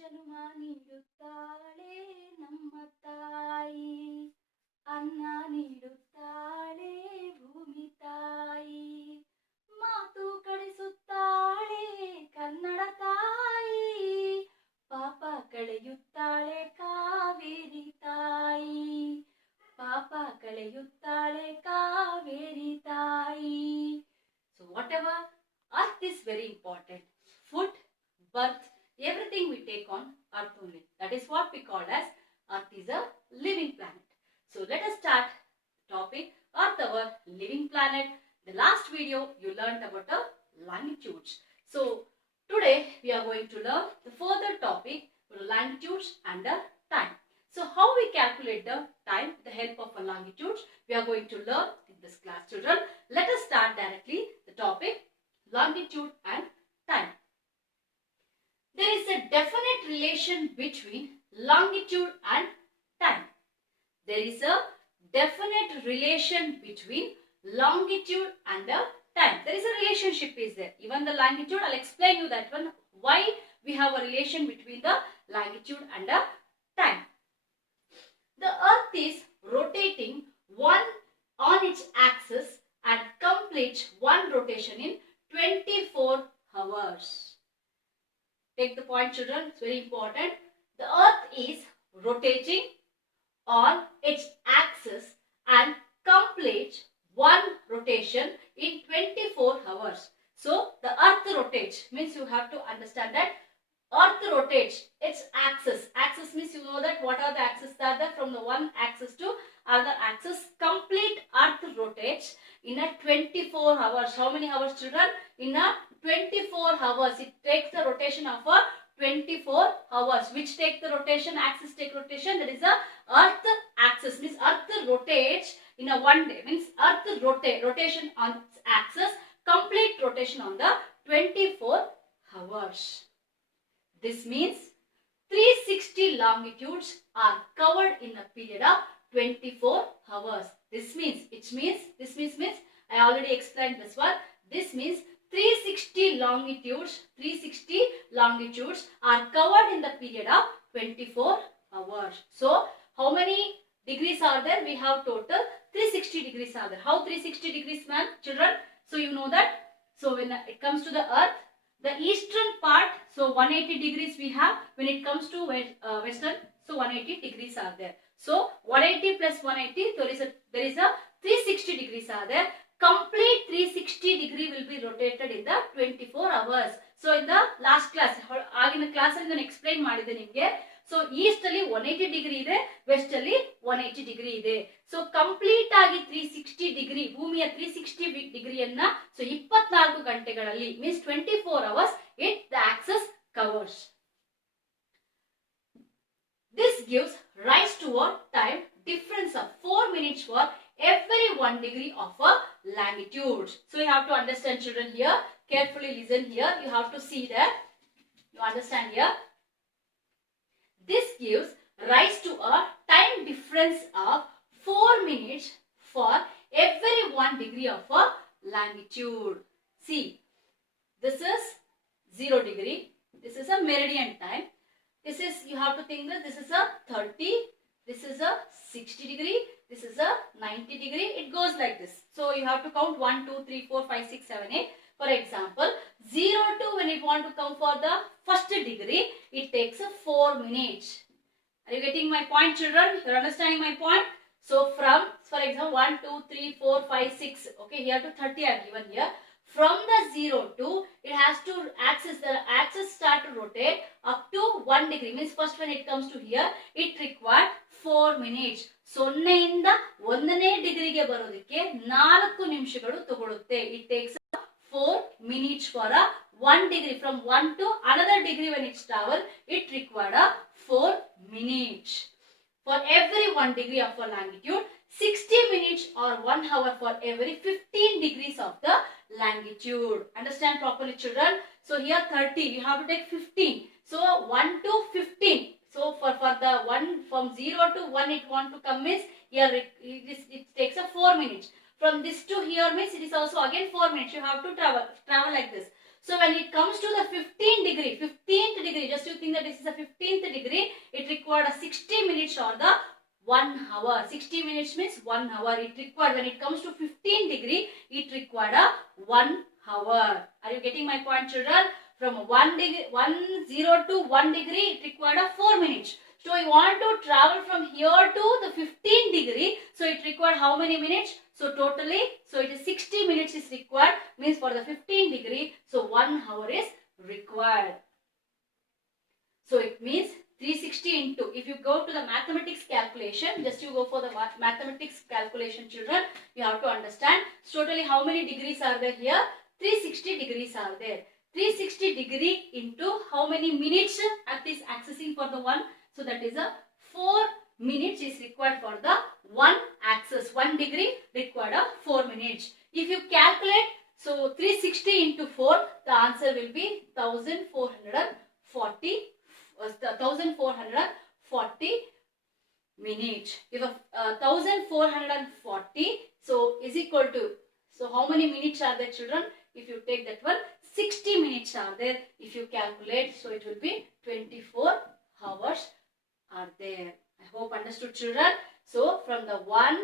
ಜನುಮ ನೀಡುತ್ತಾಳೆ ನಮ್ಮ ತಾಯಿ, ಅನ್ನ ನೀಡುತ್ತಾಳೆ ಭೂಮಿ ತಾಯಿ, ಮಾತು ಕಳಿಸುತ್ತಾಳೆ ಕನ್ನಡ ತಾಯಿ, ಪಾಪ ಕಳೆಯುತ್ತಾಳೆ ಕಾವೇರಿ ತಾಯಿ, ಪಾಪ ಕಳೆಯುತ್ತಾಳೆ ಕಾವೇರಿ ತಾಯಿ. So whatever, earth is very important. Food, birth, everything we take on earth only. That is what we call as earth is a living planet. So let us start the topic earth, our living planet. The last video you learned about the longitudes. So today we are going to learn the further topic, the longitudes and the time. So how we calculate the time with the help of a longitudes, we are going to learn in this class, children. Let us start directly the topic longitude and time. There is a definite relation between longitude and time. There is a definite relation between longitude and the time. There is a relationship is there. Even the longitude, I'll explain you that one, why we have a relation between the longitude and the time. The earth is rotating one on its axis and completes one rotation in 24 hours. Take the point, children, it's very important. The earth is rotating on its axis and completes one rotation in 24 hours. So the earth rotates, means you have to understand that earth rotates its axis. Axis means you know that what are the axes that are there, from the one axis to other axis. Complete earth rotates in a 24 hours. How many hours, children? In a 24 hours. It takes the rotation of a 24 hours. Which take the rotation? Axis take rotation. That is the earth axis. Means earth rotates in a one day. Means earth rotation on its axis. Complete rotation on the 24 hours. This means 360 longitudes are covered in a period of 24 hours. This means, I already explained this one. This means 360 longitudes are covered in the period of 24 hours. So, how many degrees are there? We have total 360 degrees are there. How 360 degrees, man, children? So, you know that. So, when it comes to the earth, the eastern part, so 180 degrees we have. When it comes to western, so 180 degrees are there. So 180 plus 180, there is a 360 degrees are there. Complete 360 degree will be rotated in the 24 hours. So in the last class, ಆಗಿನ class ಅಲ್ಲಿ ನಾನು explain ಮಾಡಿದೆ ನಿಮಗೆ. So East ಅಲ್ಲಿ 180 degree ಇದೆ, West ಅಲ್ಲಿ 180 degree ಇದೆ. So complete ಆಗಿ 360 ಡಿಗ್ರಿ, ಭೂಮಿಯ 360 ಡಿಗ್ರಿಯನ್ನ ಸೊ 24 ಗಂಟೆಗಳಲ್ಲಿ, means 24 hours it the axis covers. This gives rise to a time difference of 4 minutes for every 1 degree of a longitude. So you have to understand, children, here. Carefully listen here. You have to see that. You understand here. This gives rise to a time difference of 4 minutes for every 1 degree of a longitude. See, this is 0 degree. This is a meridian time. This is, you have to think that this is a 30. This is a 60 degree. This is a 90 degree. It goes like this. So you have to count 1, 2, 3, 4, 5, 6, 7, 8. For example, 0 to when it want to come for the first degree, it takes a 4 minutes. Are you getting my point, children? You are understanding my point? So from, for example, 1, 2, 3, 4, 5, 6. Okay, here to 30 I have given here. From the 0 to, it has to the axis start to rotate up to 1 degree. Means first when it comes to here, it requires 4 minutes. ಸೊನ್ನೆಯಿಂದ 1ನೇ ಡಿಗ್ರಿಗೆ ಬರೋದಕ್ಕೆ 4 ನಿಮಿಷಗಳು ತಗೊಳುತ್ತೆ. It takes 4 minutes for a 1 degree. From 1 to another degree when it's travel, it required 4 minutes. For every 1 degree of a longitude, 60 minutes or 1 hour for every 15 degrees of the longitude. Understand properly, children? So here 30, you have to take 15. So 1 to 15. So for the 1 from 0 to 1 it want to come means here it takes a 4 minutes. From this to here means it is also again 4 minutes. You have to travel like this. So when it comes to the 15th degree degree. Just you think that this is a 15th degree. It required a 60 minutes or the 1 hour. 60 minutes means 1 hour. It required, when it comes to 15 degree, it required a 1 hour. Are you getting my point, children? From 0 to 1 degree, it required a 4 minutes. So you want to travel from here to the 15 degree. So it required how many minutes? So totally, so it is 60 minutes is required, means for the 15 degree. So 1 hour is required. So it means 360 into, if you go to the mathematics calculation, just you go for the mathematics calculation, children, you have to understand. So totally how many degrees are there here? 360 degrees are there. 360 degree into how many minutes at this accessing for the one? So that is a 4 minutes is required for the one axis. 1 degree required a 4 minutes. If you calculate, so 360 into 4, the answer will be 1440 minutes. If 1440, so is equal to, so how many minutes are there, children? If you take that one, 60 minutes are there. If you calculate, so it will be 24 hours are there. I hope understood, children. So from the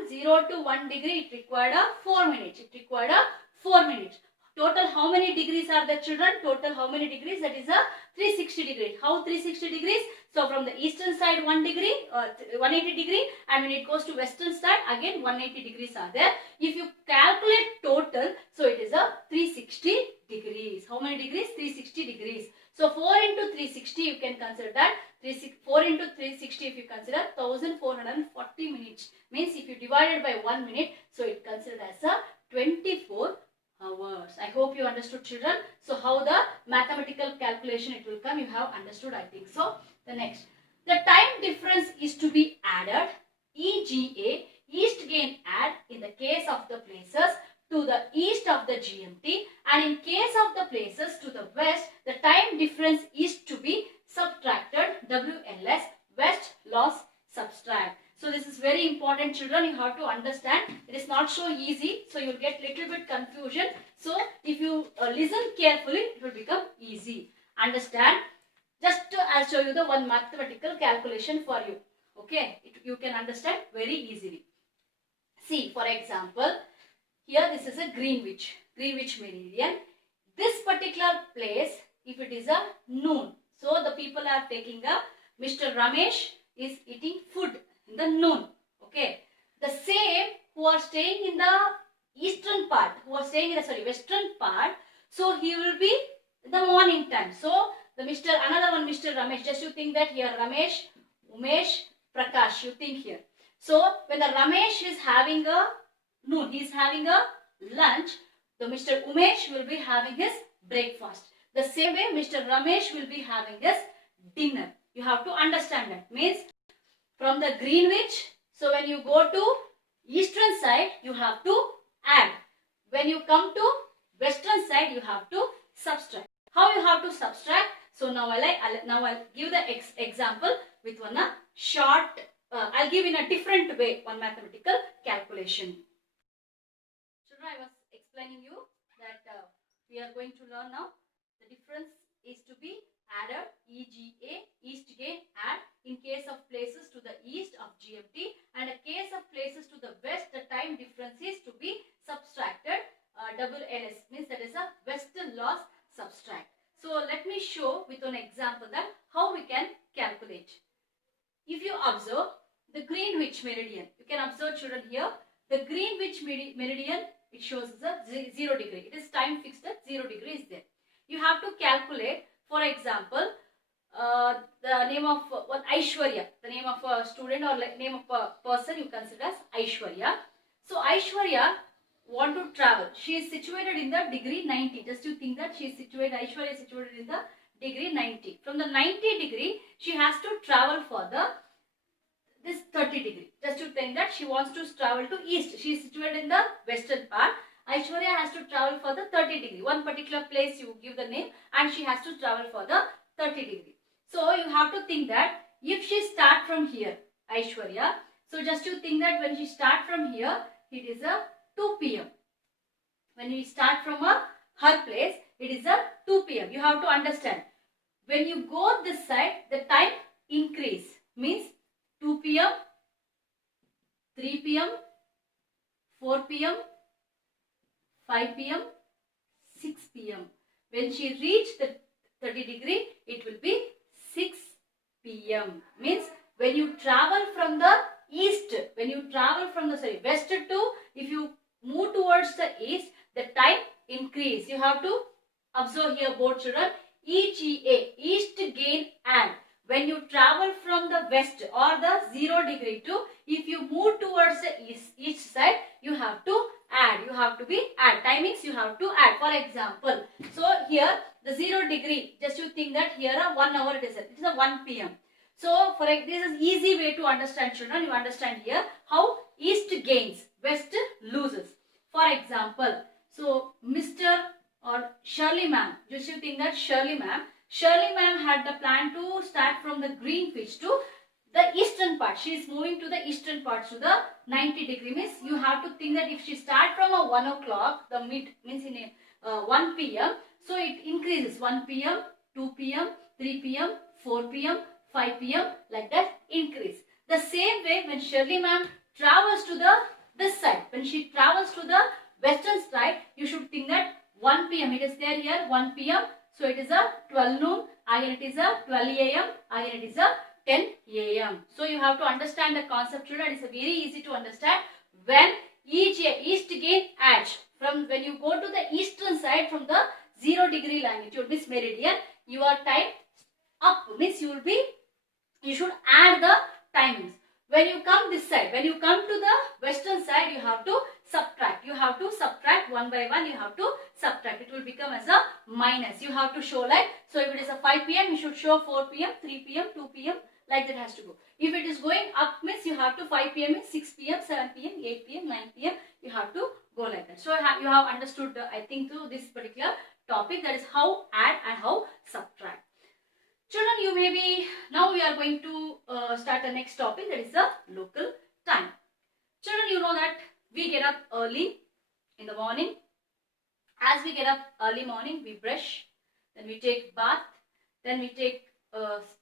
0 to 1 degree, it required a 4 minutes. It required a 4 minutes. Total how many degrees are there, children? Total how many degrees? That is a 360 degrees. How 360 degrees? So from the eastern side 1 degree, 180 degree, and when it goes to western side, again 180 degrees are there. If you calculate total, so it is a 360 degrees. How many degrees? 360 degrees. So 4 into 360, you can consider that. 4 into 360, if you consider 1440 minutes. Means if you divide it by 1 minute, so it considered as a 24 hours. I hope you understood, children. So how the mathematical calculation it will come, you have understood, I think so. The next, the time difference is to be added, EGA, east gain add in the case of the places to the east of the GMT, and in case of the places to the west, the time difference is to be subtracted, WLS, west loss subtract. So this is very important, children. You have to understand. It is not so easy. So you will get little bit confusion. So if you listen carefully, it will become easy. Understand? Just I'll show you the one mathematical calculation for you. Okay? You can understand very easily. See, for example, here this is a Greenwich meridian. This particular place, if it is a noon, so the people are taking a, Mr. Ramesh is eating food in the noon. Okay. The same who are staying in the eastern part, western part, so he will be in the morning time. So the another one, Mr. Ramesh, just you think that here Ramesh, Umesh, Prakash, you think here. So when the Ramesh is having a noon, he is having a lunch, the Mr. Umesh will be having his breakfast. The same way Mr. Ramesh will be having his dinner. You have to understand that. Means from the Greenwich, so when you go to eastern side, you have to add. When you come to western side, you have to subtract. How you have to subtract? So now I'll give the example with one short. I'll give in a different way one mathematical calculation. Children, I was explaining you that we are going to learn now. The difference is to be added, EGA, east gain add, in case of places to the east of GMT, and a case of places to the west, the time difference is to be subtracted, WLS, means that is a western loss subtract. So let me show with an example that how we can calculate. If you observe the Greenwich meridian, you can observe, children, here the Greenwich meridian, it shows as a 0 degree. It is time fixed at 0 degree is there. You have to calculate, for example, the name of Aishwarya, the name of a student or name of a person you consider as Aishwarya. So Aishwarya want to travel. She is situated in the degree 90. Just you think that she is situated, Aishwarya is situated in the degree 90. From the 90 degree, she has to travel for this 30 degree. Just to think that she wants to travel to east. She is situated in the western part. Aishwarya has to travel for the 30 degree. One particular place you give the name and she has to travel for the 30 degree. So you have to think that if she start from here, Aishwarya, so just you think that when she start from here, it is a 2 p.m. When we start from her place, it is a 2 p.m. You have to understand. when you go this side, the time increase. Means 2 p.m., 3 p.m., 4 p.m., 5 p.m., 6 p.m. When she reached the 30 degree, it will be 6 p.m. Means when you travel from the east, when you travel from the west to, if you move towards the east, the time increase. You have to observe here, both children. EGA, east gain add. When you travel from the west or the 0 degree to, if you move towards the east side, you have to add. You have to be add. Timings you have to add. For example, so here the 0 degree, just you think that here 1 hour it is a 1 p.m. So for this is easy way to understand, children. You understand here how east gains, west loses. For example, so Mr. or Shirley ma'am, just you think that Shirley ma'am had the plan to start from the Greenwich to the eastern part. She is moving to the eastern part to the 90 degree. Means you have to think that if she start from a 1 o'clock, the mid means in a 1 p.m. So it increases 1 p.m., 2 p.m., 3 p.m., 4 p.m., 5 p.m. like that increase. The same way when Shirley ma'am travels to the this side, when she travels to the western side, you should think that 1 p.m. it is there here 1 p.m. So it is a 12 noon, again it is a 12 a.m., again it is a 10 a.m. So you have to understand the concept, children. It is very easy to understand. When east gain edge, from when you go to the eastern side from the 0 degree longitude, means meridian, your time up means you should add the timings. When you come this side, when you come to the western side, you have to subtract. You have to subtract one by one. You have to subtract. It will become as a minus. You have to show like, so if it is a 5 p.m., you should show 4 p.m., 3 p.m., 2 p.m. like that has to go. If it is going up means you have to 5 p.m. means 6 p.m., 7 p.m., 8 p.m., 9 p.m. You have to go like that. So you have understood, I think, through this particular topic, that is how add and how subtract. Children, you may be, now we are going to start the next topic, that is the local time. Children, you know that we get up early in the morning. As we get up early morning, we brush, then we take bath, then we take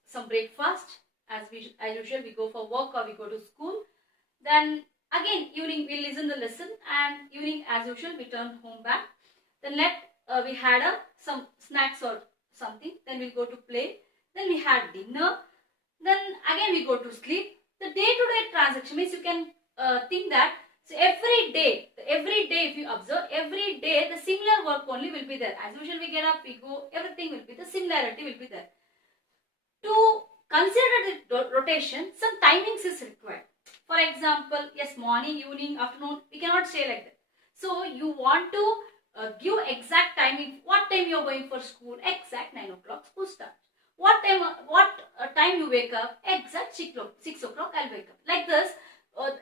some breakfast. As usual, we go for work or we go to school. Then again, evening we listen the lesson, and evening as usual we turn home back. Then we had some snacks or something. Then we'll go to play. Then we had dinner. Then again we go to sleep. The day-to-day transaction means you can think that, so every day if you observe, every day the similar work only will be there. As usual we get up, we go, everything will be, the similarity will be there. To consider the rotation, some timings is required. For example, yes, morning, evening, afternoon, we cannot say like that. So you want to give exact timing. What time you are going for school? Exact 9 o'clock school starts. What time you wake up? Exact 6 o'clock I'll wake up. Like this,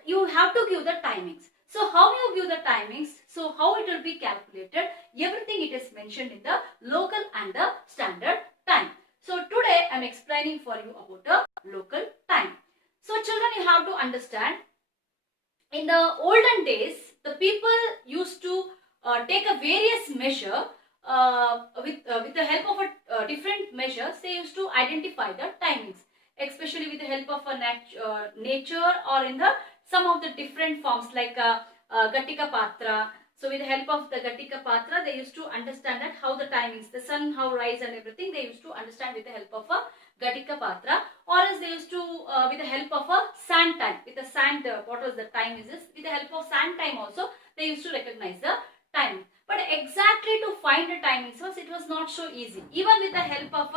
you have to give the timings. So how you give the timings? So how it will be calculated? Everything it is mentioned in the local and the standard time. So today I am explaining for you about the local time. So children, you have to understand, in the olden days, the people used to take a various measure with the help of different measures. They used to identify the timings, especially with the help of a nature, or in the some of the different forms like Gatika Patra. So with the help of the Gatika Patra, they used to understand that how the timings, the sun, how rise and everything, they used to understand with the help of a Gatika Patra. Or else they used to, with the help of a sand time, with the sand, what was the time is this, with the help of sand time also, they used to recognize the time. But exactly to find the timings, it was not so easy. Even with the help of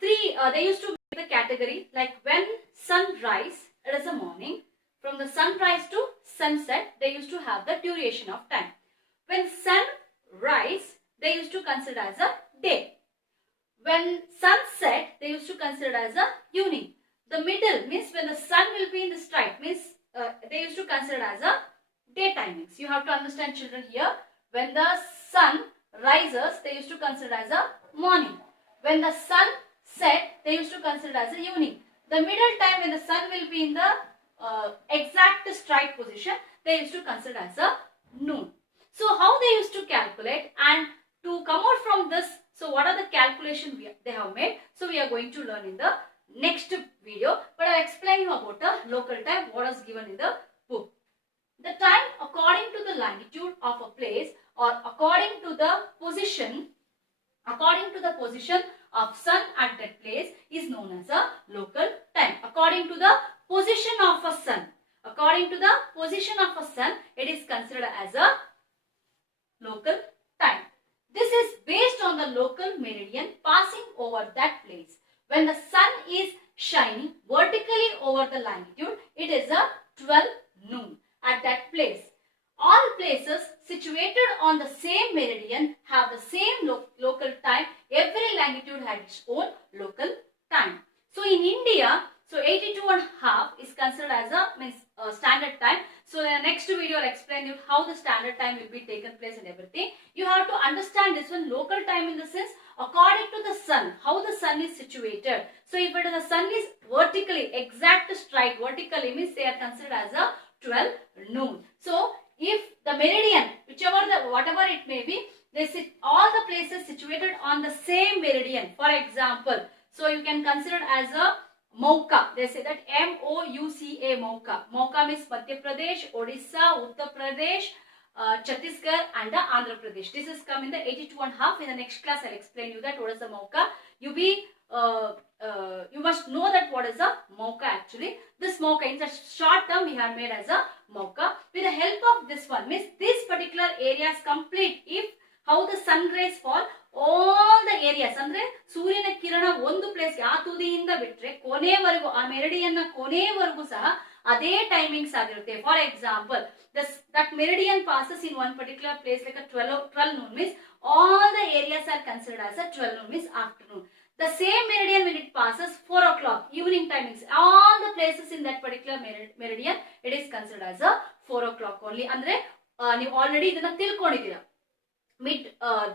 they used to give the category, like when sunrise, it is a morning. From the sunrise to sunset, they used to have the duration of time. When sun rise, they used to consider as a day. When sunset, they used to consider as a evening. The middle means when the sun will be in the stripe, means they used to consider as a day timings. You have to understand, children, here. When the sun rises, they used to consider as a morning. When the sun set, they used to consider as a evening. The middle time, when the sun will be in the exact strike position, they used to consider as a noon. So how they used to calculate, and to come out from this, so what are the calculations they have made? So we are going to learn in the next video. But I explain you about the local time, what is given in the book. The time according to the longitude of a place or according to the position of sun at that place is known as a local time. According to the position of a sun. According to the position of a sun, it is considered as a local time. This is based on the local meridian passing over that place. When the sun is shining vertically over the longitude, it is a 12 noon at that place. All places situated on the same meridian have the same local time. Every longitude had its own local time. So in India, so 82.5 is considered as a standard time. So in the next video, I'll explain you how the standard time will be taken place and everything. You have to understand this one, local time in the sense according to the sun, how the sun is situated. So if the sun is vertically, exact straight vertically means they are considered as a 12 noon. So if the meridian, whatever it may be, they sit all the places situated on the same meridian. For example, so you can consider as a Mauka. They say that M-O-U-C-A, Mauka. Mauka means Madhya Pradesh, Odisha, Uttar Pradesh, Chhattisgarh and Andhra Pradesh. This is come in the 82.5. In the next class, I'll explain you that what is the Mauka. You must know that what is a Mauka actually. This Mauka in the short term we have made as a Mauka. With the help of this one means this particular area is complete if how the sun rays fall. All the areas ಅಂದ್ರೆ ಸೂರ್ಯನ ಕಿರಣ ಒಂದು place ಆ ತುದಿಯಿಂದ ಬಿಟ್ರೆ ಕೊನೆವರೆಗೂ ಆ meridian ಕೊನೆವರೆಗೂ ಸಹ ಅದೇ ಟೈಮಿಂಗ್ಸ್ ಆಗಿರುತ್ತೆ. For example that meridian passes in one particular place like a 12 noon means all the areas are considered as a 12 noon means afternoon. The same meridian when it passes 4 o'clock evening timings, all the places in that particular meridian it is considered as a 4 o'clock only. ಅಂದ್ರೆ ನೀವು already ಇದನ್ನ ತಿಳ್ಕೊಂಡಿದ್ದೀರಾ.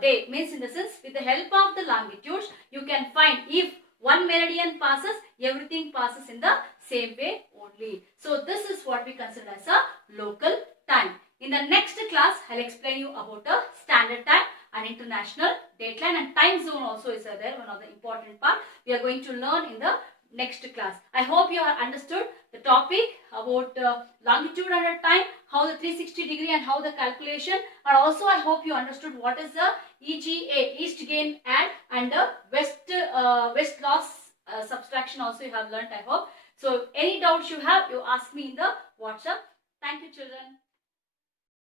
Day means in the sense with the help of the longitudes you can find if one meridian passes, everything passes in the same way only. So this is what we consider as a local time. In the next class I'll explain you about a standard time and international dateline and time zone also is there, one of the important part we are going to learn in the next class. I hope you have understood the topic about longitude and time, how the 360 degree and how the calculation, and also I hope you understood what is the EGA, east gain add, and the west loss subtraction also you have learnt I hope. So any doubts you have, you ask me in the WhatsApp. Thank you children.